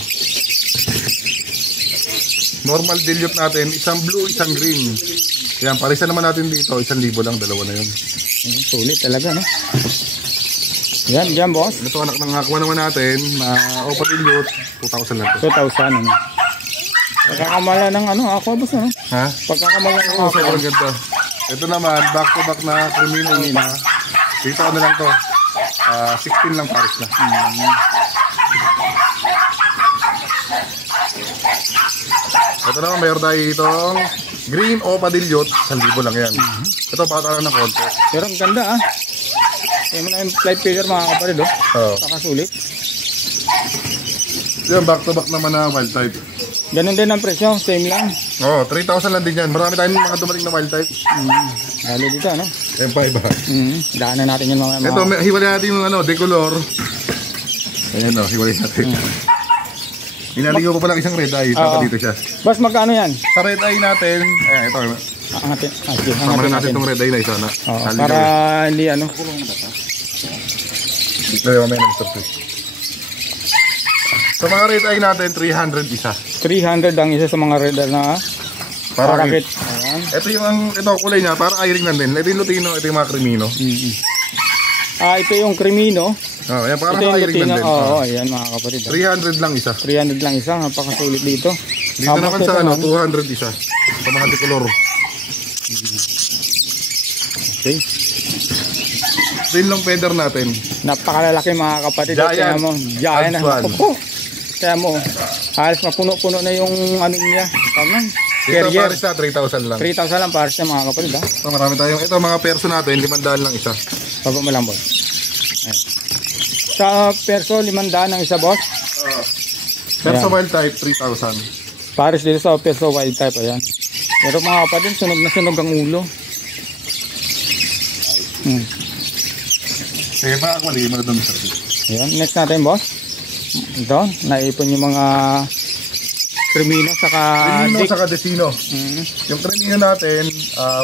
Normal dilute natin, isang blue, isang green. Yan, parisa naman natin dito, 1,000 lang, dalawa na yun. Sulit talaga, no? Yan, dyan, boss. Ito, anak ng nakakuha naman natin, na Opa dilute, 2,000 lang to. 2,000, ano? Pagkakamala ng ano, ako, boss, ano? Ha? Pagkakamala ng Oo, sobrang ganda. Ito naman, back to back na Crimino Opa. Dito ano lang to, 16 lang paris na. Ito naman, mayroon tayo itong Green Opa dilute, 1,000 lang yan. Ito, bata lang ng konti. Pero ang ganda, ah. Kaya mo na yung flight feeder, mga kapatid, oh. Oo. Pakasulit. Yan, back to back naman na wild type. Ganun din ang presyo, same lang. Oo, 3,000 lang din yan. Marami tayong mga dumating na wild type. Lalo dito, ano? M5 ba? Daanan natin yung mga... Ito, hiwalay natin yung ano, decolor. Ayan o, hiwalay natin. Inaligaw ko pa lang isang red eye. Saka dito siya. Boss, magkano yan? Sa red eye natin, ayan, ito. Angatin. Sama na natin itong red eye na isa na. Oo, para hindi ano. Dito yung mamaya nag-surface. Sa mga red eye natin, 300 isa. 300 ang isa sa mga red na Para parakit. Ayan. ito yung ito kulay niya, para iring lang din. Ito yung Lutino, ito yung mga Crimino. Ito yung Crimino. Oh, ayan, para Ito yung iring lang Lutino. din. Oo, ayan mga kapatid. 300 lang isa. 300 lang isa. Napakasulit dito. Dito naman sa ano, 200 isa. Sa mga decolor. Okay. Ito yung long feather natin. Napakalalaki mga kapatid. Giant. Kaya mo, giant na. Advan. Kaya mo, halos mapuno-puno na yung ano niya. Tama. Dito Carrier. pares na, 3,000 lang. 3,000 lang para sa mga kapatid, ha? So, marami tayong, ito mga perso natin, 500 lang isa. Baba mo lang, boss. Ayan. Sa perso, 500 ang isa, boss. Perso Ayan. wild type, 3,000. Pares dito sa perso wild type, ayan. Pero mga kapatid, sunog na sunog ang ulo. Sige ba, ako mali, magandang sa Ayan, next natin, boss. Ito, naipon yung mga Crimino saka Crimino Dick. saka Decino. Yung Crimino natin,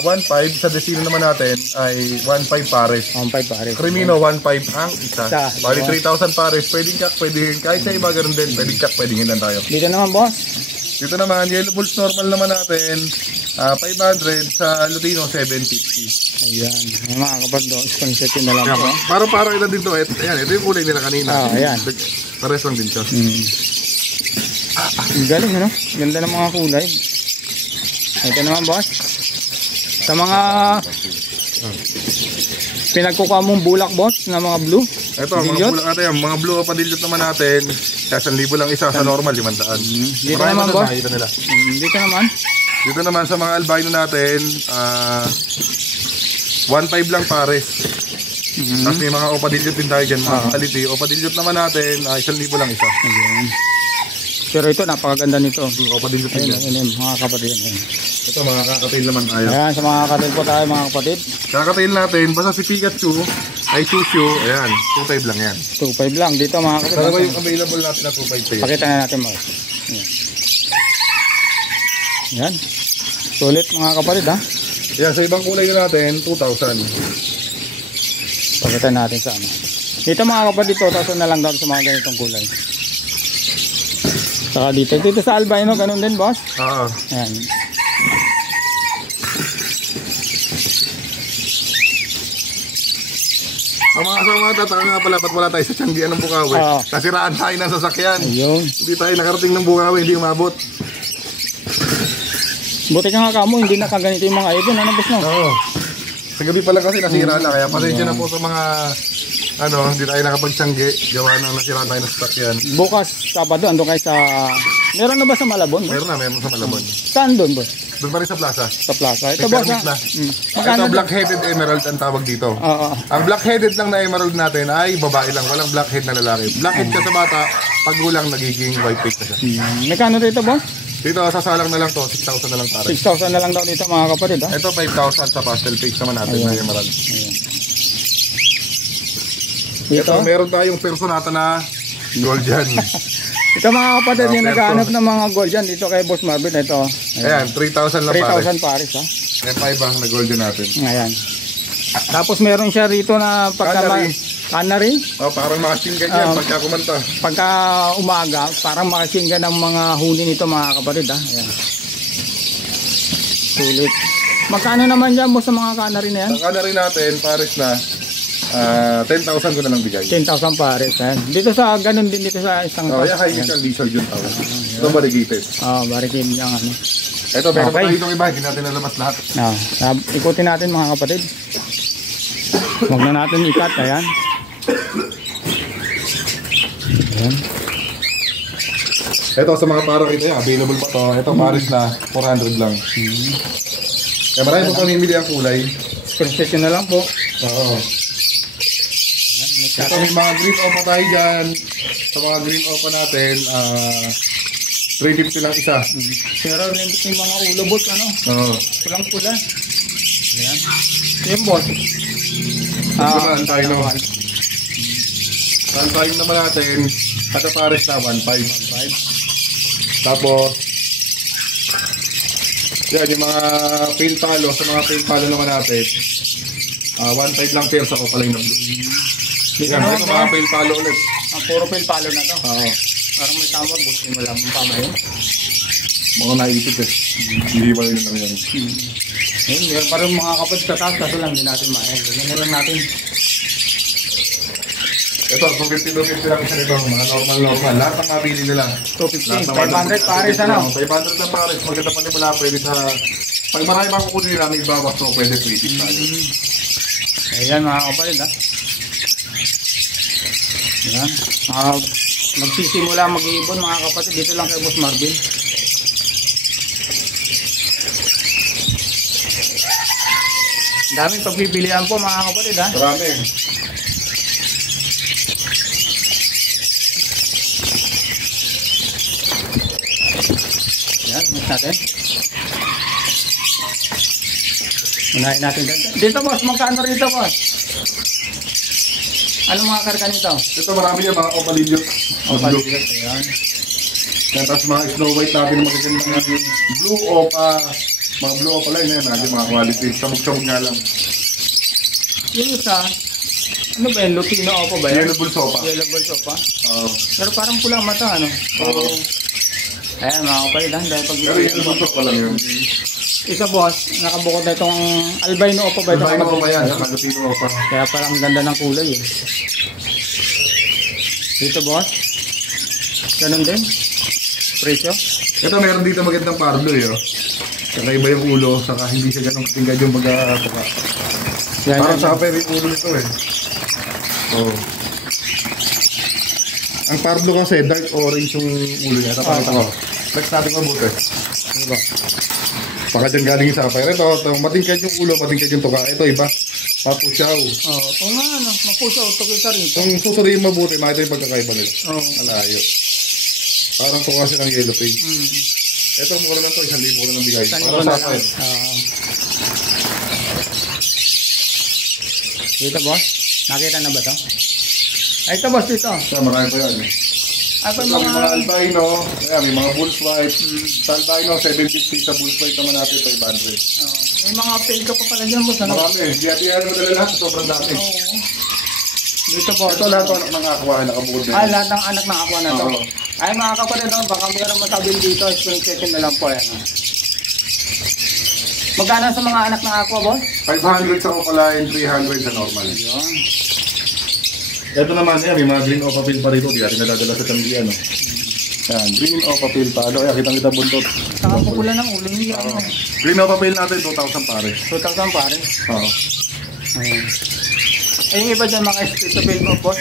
1,500. Sa Decino naman natin ay 1,500 pares. 1.5 pares. Crimino, 1,500 ang isa. Isa. Bali 3,000 pares. Pwedeng kak, pwedeng kahit sa iba ganun din. Pwedeng kak, pwedeng hindan tayo. Dito naman, boss. Dito naman, Yellow Bulls normal naman natin. 500 sa Lutino, 750. Ayan. May mga kapatid, sponsor na lang po. Para ilan din to. Ayan, ito yung kulay nila kanina. Ayan. Pares lang din siya. Ang galing, ano? Ganda ng mga kulay. Ito naman, boss. Sa mga pinagkukuha mong bulak, boss, na mga blue. Ito, mga bulak natin. Mga blue o padilot naman natin. Kaya 1,000 lang isa sa normal, 500. Dito naman, boss. Nila. Dito naman. Dito naman sa mga albino natin, 1,500 lang pares. Tapos may mga opadilute din tayo dyan, mga quality. Opadilute naman natin, 1,000 lang isa. Ayan. Pero ito, napakaganda nito. Opadilute din Ayan, yan. ayan, mga kapatid. Ayan. Ito, mga kakatail naman tayo. Ayan, sa mga kapatid po tayo, mga kapatid. Kakatail natin, basta si Pikachu, ay Chushu, ayan, 2,500 lang yan. 2.5 lang. Dito, mga kapatid. Dalawa yung available natin na 2,500 sa'yo. Pakita na natin, boss. Ayan. Ayan. Sulit, mga kapatid, ha? Yan, sa ibang kulay na natin, 2,000. Pakita natin sa ano. Dito, mga kapatid, 2,000 na lang daw sa mga ganitong kulay. Saka dito. Dito sa albino, ganun din, boss. Oo. Ayan. Ang mga kasama tataka nga pala, ba't wala tayo sa Tianggian ng Bukawi? Oo. Nasiraan tayo ng sasakyan. Ayun. Hindi tayo nakarating ng Bukawi, hindi umabot. Buti ka nga kamo, hindi nakaganito yung mga ibon. Ano, boss, no? Oo. Sa gabi pa lang kasi nasira na, kaya pasensya na po sa mga hindi tayo nakapagsangge. Gawa nang nasira tayo ng stock yan. Bukas, Sabado, ando kayo sa... Meron na ba sa Malabon? Meron sa Malabon. Saan doon, boss? Doon pa rin sa plaza. Sa plaza. Ito, boss, ha? Ito, black-headed emerald ang tawag dito. Oo. Ang black-headed lang na emerald natin ay babae lang. Walang blackhead na lalaki. Blackhead ka sa bata, pag gulang nagiging white face na siya. Magkano dito, boss? Dito, sasalang na lang to, 6,000 na lang pare. 6,000 na lang daw dito, mga kapatid, ha? Ito, 5,000 sa pastel face naman natin na emerald. Ito, meron tayong personata na gold dyan. Ito, mga kapatid, yung naghahanap ng mga gold dyan dito kay Boss Marvin. Ito. Ayan, 3,000 lang pare. 3,000 pares, ha? May 5 ang na gold dyan natin. Ayan. Tapos meron siya rito na canary. Parang makasinggan yan pagka kumanta. Pagka umaga, parang makasinggan ng mga huni nito, mga kapatid, ha? Ayan. Sulit. Magkano naman dyan mo sa mga canary na yan? Ang canary natin, pares na 10,000 ko na lang bigay. 10,000 pares. Ayan. Dito sa, ganun din dito sa isang... Yan high mission lizard yung tawag. Ito variegated. Variegated yung ano. Ito, meron pa tayo itong iba, hindi natin nalabas lahat. Ikutin natin, mga kapatid. Huwag na natin ikat. Ayan. Ayan. Ito, sa mga parang ito yan, available pa to. Ito, pares na 400 lang. Kaya marami po pamimili ang kulay. Screenshot na lang po. Oo. Ito, may mga green opa tayo dyan. Sa mga green opa natin, 350 lang isa. Pero yung mga ulobot, ano? Oo. Pulang-pula. Ayan. Yung boss. Ang tayo naman. Ang tayo naman natin, kada pares na 1.5. Tapos, yan, yung mga paint palo, sa mga paint palo naman natin, 1.5 lang pairs ako pala yung blue. Yan, ito mga paint palo ulit. Puro paint palo na to. Oo. Parang may tama, boss. Hindi mo lang ang tama yun. Mga naipit eh. Hindi ba rin lang yan. Ayun, meron pa rin mga kapatid sa taas, kaso lang din natin maayag. Ganyan na lang natin. Ito, 250 lang isa nito. Mga normal. Lahat ng mabili nila. 250, 500 pares, ano? 500 na pares. Maganda pa nila pwede sa... Pag marami pa kukunin nila, may bawas so pwede 20 pares. Ayan, mga kapatid, ha? Ayan. Magsisimula mag-iibon, mga kapatid. Dito lang kay Boss Marvin. Daming pagpipilian po, mga kapatid, ha? Marami. Ayan, mas natin. Unahin natin dito, boss. Magkano rito, boss? Anong mga karga nito? Ito marami yan, mga opalillos. Opalillos, ayan. Tapos mga snow white natin na magagandang blue opa. Mga blue opa line yan, natin mga quality. Sabog-sabog nga lang. Yung isa, ano ba yan? Lutino opa ba yan? Yellow bulls opa. Yellow bulls opa? Oo. Pero parang pulang mata, ano? Oo. Ayan, mga kapatid, dahil pag... Pero yellow bulls opa lang yun. Isa, boss, nakabukod na itong albino opa ba ito? Albino opa yan, saka lutino opa. Kaya parang ganda ng kulay, eh. Dito, boss. Ganun din. Presyo. Ito meron dito magandang pardo eh. Saka iba yung ulo, saka hindi siya ganong tingad yung pagkakapaka. Parang sapay yung ulo nito eh. Oh. Ang pardo kasi dark orange yung ulo niya. Tapos ito. Next natin mabuti. Ano ba? Baka dyan galing yung sapay. Ito, matingkad yung ulo, matingkad yung tuka. Ito iba. Mapusyaw. Oo, nga, ano. Mapusyaw. Ito kisa rito. Kung susuriin mabuti, makita yung pagkakaiba nila. Oo. Malayo. Parang tuka kasi ng yellow page. Ito, mura lang ito. 1,000 ko na ng bigay. Parang sapay. Dito, boss. Nakita na ba ito? Ay, ito, boss, dito. Ito, marami pa yan. Ay, Ito, may mga albino. Ayan, may mga bulls white. Sa albino, 750. Sa bulls white naman natin, 500. May mga pale ka pa pala dyan, boss. Ano? Marami. Di-atihan mo dala lahat. Sobrang dami. Oo. Dito, boss. Ito lahat ng mga aqua nakabukod na. Ay, lahat ng anak ng aqua na to. Oo. Ay, mga kapatid, baka mayroon masabil dito. Spring chicken na lang po, yan. Magkano sa mga anak ng aqua, boss? 500 sa opaline, 300 sa normal. Yun. Ito naman, yan, may mga green opa pill pa rito. Di natin nadadala sa kamilian. Yan, green opa pill pa. Ayan, kitang-kita buntot. Saka pupula ng ulo niya. Green opa pill natin, 2,000 pare. 2,000 pare. Oo. Ayan. Eh, yung iba dyan mga split to build mo, boss.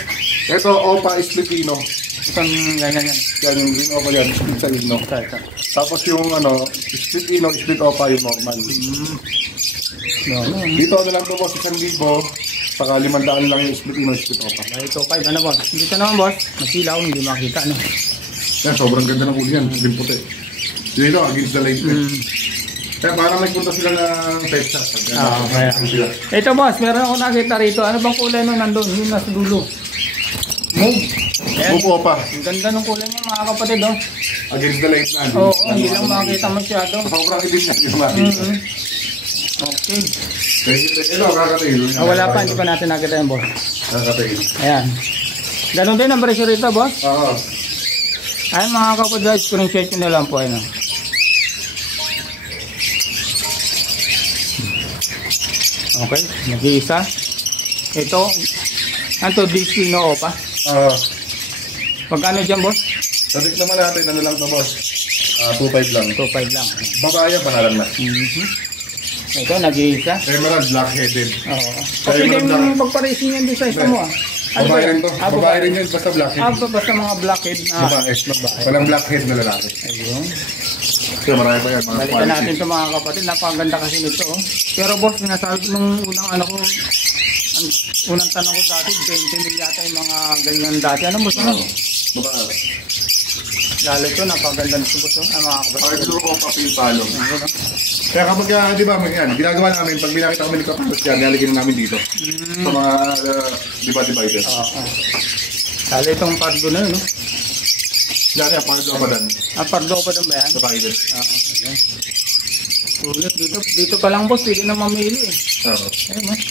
Ito, Opa Splitino. Itong ganyan yan. Yan, yung green Opa yan, split sa ino. Ito. Tapos yung ano, split ino, split Opa yung normal. Dito ano lang to boss, 1,000. Saka 500 lang yung split ino, split Opa. Ito, 5 ano, boss? Dito naman, boss. Masilaw, hindi makita, no? Yan, sobrang ganda ng uli yan, din puti. Dito, against the light. Kaya parang nagpunta sila ng pet shop. Kaya. Ito, boss, meron ako nakita rito. Ano bang kulay nun nandun? Yung nasa dulo. Move. Ayan. Move Opa. Ang ganda ng kulay niya, mga kapatid, oh. Against the light na. Oo, hindi lang makita masyado. Sobrang ibig niya yung makita. Okay. Ito, kakatail. Wala pa, hindi pa natin nakita yung boss. Kakatail. Ayan. Ganon din ang presyo rito, boss. Oo. Ayan, mga kapatid, screenshot nyo na lang po, ano. Okay, nag-iisa. Ito, anto Destino Opa. Oo. Magkano dyan, boss? Sadik naman natin, ano lang to boss? 2.5 lang. 2.5 lang. Babaya, panalan na. Ito, nag-iisa. Emerald, black-headed. Oo. Kasi yung pagpa-racing yan din sa isa mo, ah. Ano Babae ba rin yan? to. Babae rin yun, basta black-head. Basta mga blackhead na. Babae. Walang black-head na lalaki. Ayun. Kaya marami pa yan, mga Balikan quality. natin ito mga kapatid. Napakaganda kasi nito, oh. Pero boss, sinasabi ko nung unang ano ko, unang tanong ko dati, 20 mil yata yung mga ganyan dati. Ano boss, ano? Babae. Lalo ito, napakaganda nito boss, oh. Mga kapatid. Parlo o papel palo. Ayun, oh. Kaya kapag, di ba, yan, ginagawa namin, pag binakita kami ng kapalos yan, nilalagyan namin dito. Sa mga, dividers. Oo. Lalo itong pardo na yun, no? Yan, parlo pa dan. Pardo pa doon ba yan? Dividers. Oo. Ayan. Sulit dito pa lang boss, pwede na mamili eh. Oo. Ayun, boss.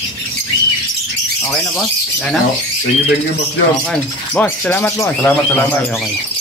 Okay na boss? Yan na? Thank you, boss Joe. Okay. Boss, salamat boss. Salamat. Okay.